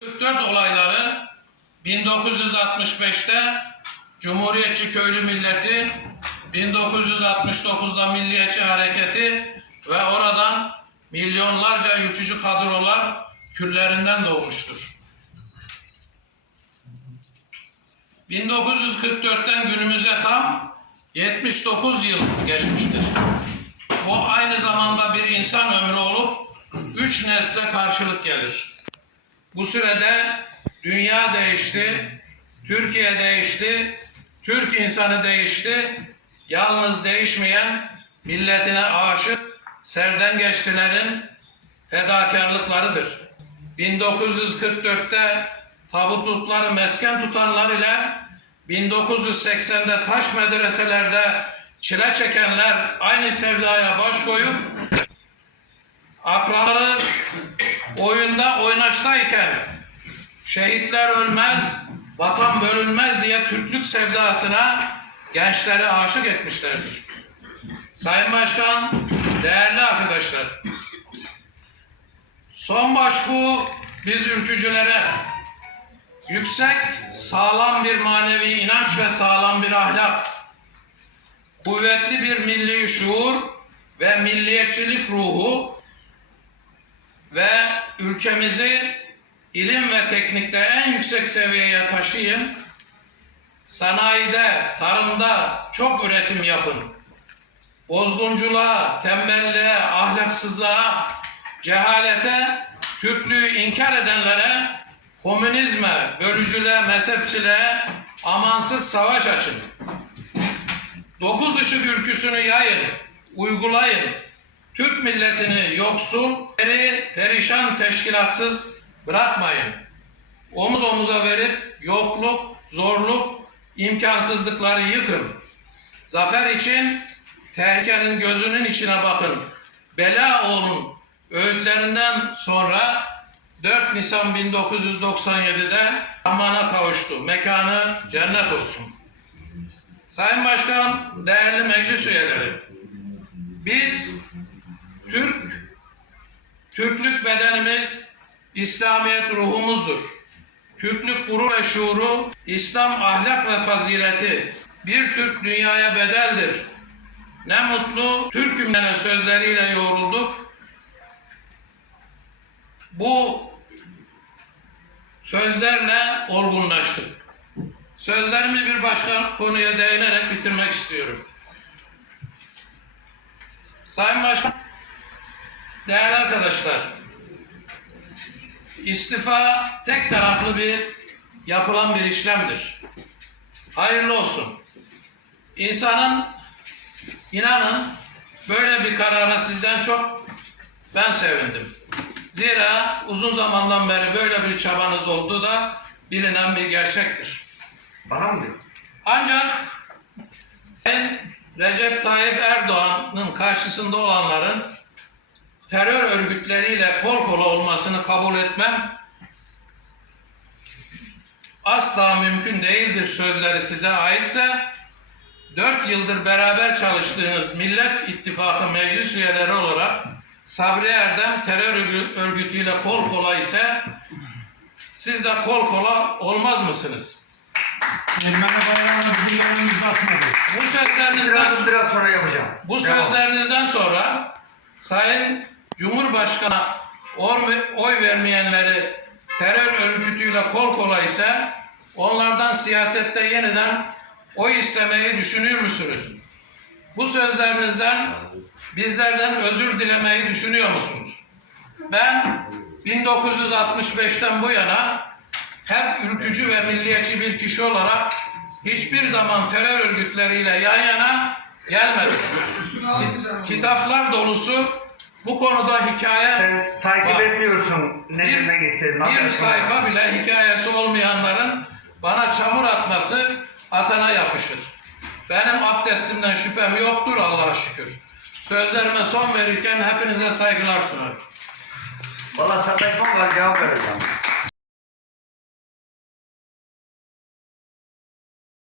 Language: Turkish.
44 olayları 1965'te Cumhuriyetçi Köylü Milleti, 1969'da Milliyetçi Hareketi ve oradan milyonlarca ülkücü kadrolar küllerinden doğmuştur. 1944'ten günümüze tam 79 yıl geçmiştir. Bu aynı zamanda bir insan ömrü olup üç nesle karşılık gelir. Bu sürede dünya değişti, Türkiye değişti, Türk insanı değişti. Yalnız değişmeyen milletine aşık serdengeçlilerin fedakarlıklarıdır. 1944'te tabutlukları mesken tutanlar ile 1980'de taş medreselerde çile çekenler aynı sevdaya baş koyup akranları oyunda oynaştayken şehitler ölmez, vatan bölünmez diye Türklük sevdasına gençleri aşık etmişlerdir. Sayın Başkan, değerli arkadaşlar, son başbu biz ülkücülere yüksek, sağlam bir manevi inanç ve sağlam bir ahlak, kuvvetli bir milli şuur ve milliyetçilik ruhu ve ülkemizi ilim ve teknikte en yüksek seviyeye taşıyın. Sanayide, tarımda çok üretim yapın. Bozgunculuğa, tembelliğe, ahlaksızlığa, cehalete, Türklüğü inkar edenlere, komünizme, bölücülüğe, mezhepçiliğe amansız savaş açın. Dokuz ışık ülküsünü yayın, uygulayın. Türk milletini yoksul, peri, perişan teşkilatsız bırakmayın. Omuz omuza verip yokluk, zorluk, imkansızlıkları yıkın. Zafer için tehlikenin gözünün içine bakın. Bela olun öğütlerinden sonra 4 Nisan 1997'de Rahman'a kavuştu. Mekanı cennet olsun. Sayın Başkan, değerli meclis üyeleri, biz Türk, Türklük bedenimiz İslamiyet ruhumuzdur. Türklük gurur ve şuuru, İslam ahlak ve fazileti bir Türk dünyaya bedeldir. Ne mutlu Türk'üm sözleriyle yoğrulduk. Bu sözlerle olgunlaştık. Sözlerimi bir başka konuya değinerek bitirmek istiyorum. Sayın Başkan, değerli arkadaşlar, istifa tek taraflı bir yapılan bir işlemdir. Hayırlı olsun. İnsanın, inanın böyle bir karara sizden çok ben sevindim. Zira uzun zamandan beri böyle bir çabanız olduğu da bilinen bir gerçektir. Bana mı diyor? Ancak sen Recep Tayyip Erdoğan'ın karşısında olanların terör örgütleriyle kol kola olmasını kabul etmem asla mümkün değildir sözleri size aitse dört yıldır beraber çalıştığınız Millet İttifakı meclis üyeleri olarak Sabri Erdem terör örgü- örgütüyle kol kola ise siz de kol kola olmaz mısınız? Bu sözlerinizden Biraz, biraz sonra yapacağım. Bu sözlerinizden sonra Sayın Cumhurbaşkanı oy, vermeyenleri terör örgütüyle kol kola ise onlardan siyasette yeniden oy istemeyi düşünüyor musunuz? Bu sözlerinizden bizlerden özür dilemeyi düşünüyor musunuz? Ben 1965'ten bu yana hep ülkücü ve milliyetçi bir kişi olarak hiçbir zaman terör örgütleriyle yan yana gelmedim. Kitaplar dolusu bu konuda hikaye Sen takip Bak, etmiyorsun ne bir, demek istediğini. bir sayfa bile hikayesi olmayanların bana çamur atması atana yapışır. Benim abdestimden şüphem yoktur Allah'a şükür. Sözlerime son verirken hepinize saygılar sunarım. Valla sataşmam var cevap vereceğim.